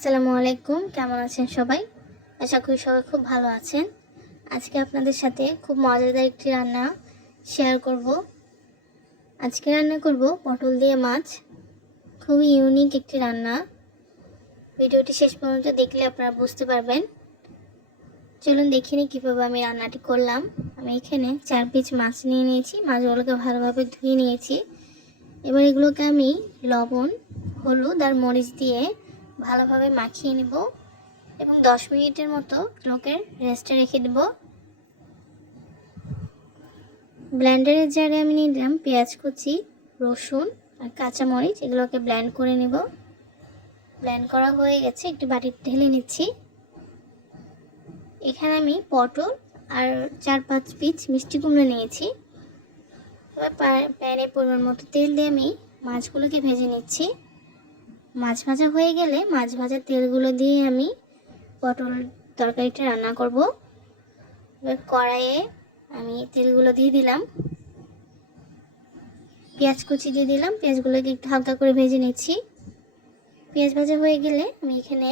আসসালামু আলাইকুম, কেমন আছেন সবাই? আশা করি সবাই খুব ভালো আছেন। আজকে আপনাদের সাথে খুব মজাদার একটি রান্না শেয়ার করব। আজকে রান্না করব পটল দিয়ে মাছ। খুবই ইউনিক একটি রান্না। ভিডিওটি শেষ পর্যন্ত দেখলে আপনারা বুঝতে পারবেন। চলুন দেখে নিই কীভাবে আমি রান্নাটি করলাম। আমি এখানে 4 পিস মাছ নিয়ে নিয়েছি। মাছগুলোকে ভালোভাবে ধুয়ে নিয়েছি। এবার এগুলোকে আমি লবণ, হলুদ আর মরিচ দিয়ে ভালোভাবে মাখিয়ে নেব এবং 10 মিনিটের মতো এগুলোকে রেস্টে রেখে দেব। ব্লেন্ডারের জারে আমি নিলাম পেঁয়াজ কুচি, রসুন আর কাঁচামরিচ, এগুলোকে ব্লেন্ড করে নেব। ব্লেন্ড করা হয়ে গেছে, একটু বাটিতে ঢেলে নিচ্ছি। এখানে আমি পটল আর 4-5 পিস মিষ্টি কুমড়ো নিয়েছি। এবার প্যানে পরিমাণ মতো তেল দিয়ে আমি মাছগুলোকে ভেজে নিচ্ছি। মাছ ভাজা হয়ে গেলে মাছ ভাজার তেলগুলো দিয়ে আমি পটল তরকারিটা রান্না করব। এবার কড়াইয়ে আমি তেলগুলো দিয়ে দিলাম, পেঁয়াজ কুচি দিয়ে দিলাম। পেঁয়াজগুলোকে একটু হালকা করে ভেজে নিচ্ছি। পেঁয়াজ ভাজা হয়ে গেলে আমি এখানে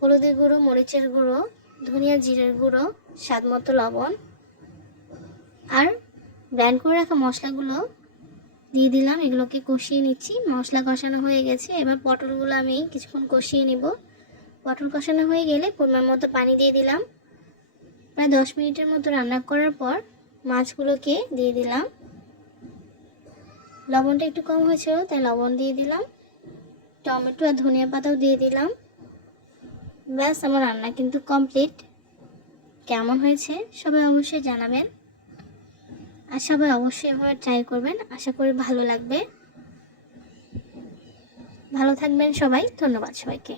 হলুদের গুঁড়ো, মরিচের গুঁড়ো, ধনিয়া জিরের গুঁড়ো, স্বাদ মতো লবণ আর ব্লেন্ড করে রাখা মশলাগুলো দিয়ে দিলাম। এগুলোকে কষিয়ে নিচ্ছি। মশলা কষানো হয়ে গেছে, এবার পটলগুলো আমি কিছুক্ষণ কষিয়ে নেব। পটল কষানো হয়ে গেলে পরিমাণ মতো পানি দিয়ে দিলাম। প্রায় 10 মিনিটের মতো রান্না করার পর মাছগুলোকে দিয়ে দিলাম। লবণটা একটু কম হয়েছিল তাই লবণ দিয়ে দিলাম। টমেটো আর ধনিয়া পাতাও দিয়ে দিলাম। ব্যাস, আমার রান্না কিন্তু কমপ্লিট। কেমন হয়েছে সবাই অবশ্যই জানাবেন, আর সবাই অবশ্যই এভাবে ট্রাই করবেন। আশা করি ভালো লাগবে। ভালো থাকবেন সবাই। ধন্যবাদ সবাইকে।